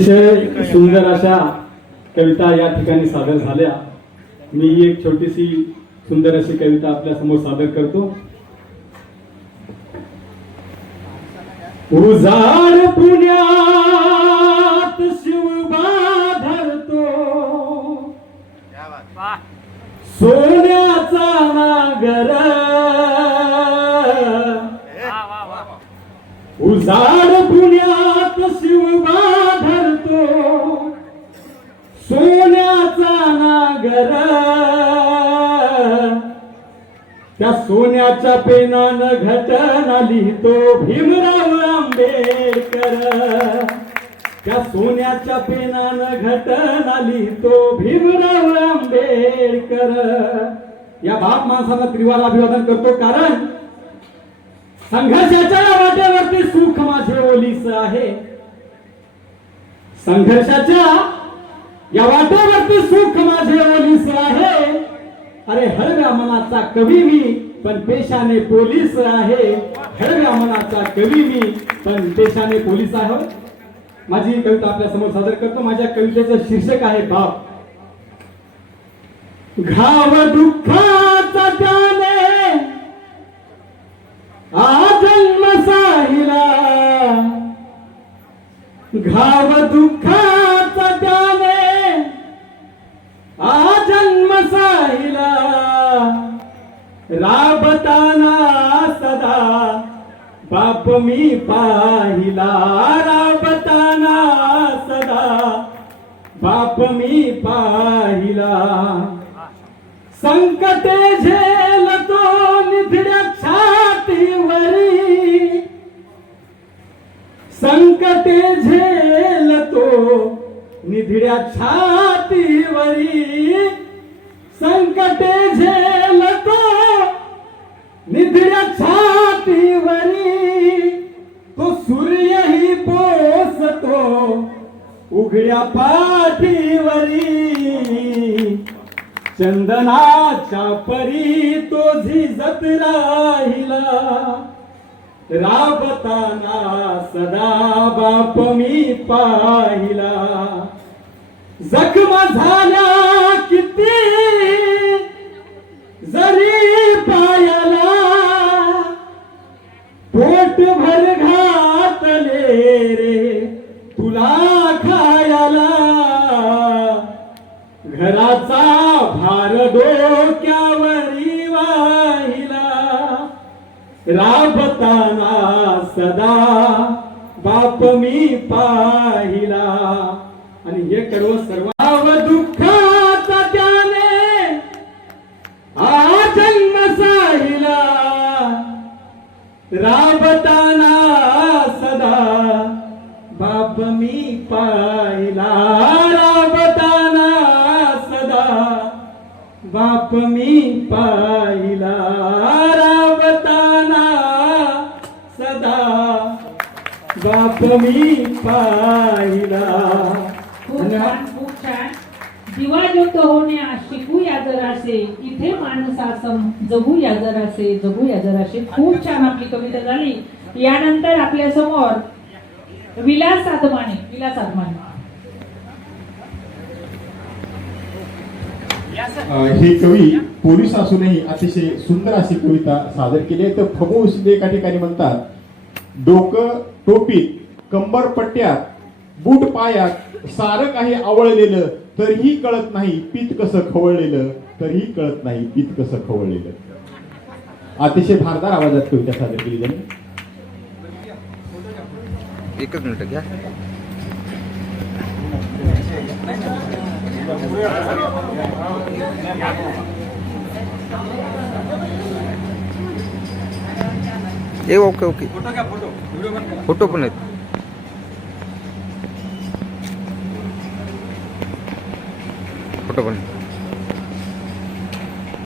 अतिशय सुंदर अशा कविता या ठिकाणी सादर झाल्या। मी एक छोटीशी सुंदर अशी कविता आपल्या समोर सादर करतो। उजाड पुण्यात शिवबा धरतो, सोन्याचा नागर उजाड पुण्यात शिवबा धरतो, सोन्याचा नागर त्या सोन्याच्या पेनानं घटना लिहितो भीमराव आंबेडकर। त्या सोन्याच्या पेनानं घटना लिहितो भीमराव आंबेडकर। या बाप माणसाला त्रिवार अभिवादन करतो, कारण संघर्षाच्या वाटेवरती सुख माझे ओलीस आहे। संघर्षाच्या या वाटेवरती सुख माझे ओलीस आहे। अरे हळव्या मनाचा कवी मी पण पेशाने पोलीस आहे। हळव्या मनाचा कवी मी पण पेशाने पोलीस आहे। माझी कविता आपल्या समोर सादर करतो। माझ्या कवितेचं शीर्षक आहे बाप। घाव दुःखाचा त्याने जन्म साहिला, घाव दुःखाचा त्याने जन्म साहिला। राबताना सदा बाप मी पाहिला, राबताना सदा बाप मी पाहिला। संकटे झेलतो निधड्या छातीवरी, संकटे झेलतो निधड्या छातीवरी, संकटे झेलतो निधड्या छातीवरी। तो सूर्यही पोसतो उघड्या पाठीवरी, चंदनाच्या परी तो झिजत राहिला। राबताना सदा बाप मी पाहिला। जखम झाल्या किती जरी पायाला, पोट भर घातले रे तुला खायला। घराचा भार डोक्यावरी वाहिला, राबताना सदा बाप मी पाहिला। आणि हे कडवं सर्व दुःखाचा त्याने जन्म साहिला। राबताना सदा बाप मी पाहिला, राबताना सदा बाप मी पाहिला, राबताना सदा बाप मी पाहिला। खूप छान, खूप छान। दिवायुक्त होण्या शिकूया जरासे, इथे माणसासम जगूया जरासे, जगूया जरासे। खूप छान आपली कविता झाली। यानंतर आपल्या समोर विलास आदमाने, विलास आदमाने। हे कवी पोलीस असूनही अतिशय सुंदर अशी कविता सादर केली आहे। तर फमोस एका ठिकाणी म्हणतात, डोकं टोपीत, कंबर पट्ट्यात, बूट पायात, सारं काही आवळलेलं तरीही कळत नाही पीत कसं खवळलेलं, तरीही कळत नाही पीत कसं खवळलेलं। अतिशय धारदार आवाजात कविता सादर केली जाईल। एकच मिनिट घ्या। ओके ओके, फोटो पण आहेत। फोटो पण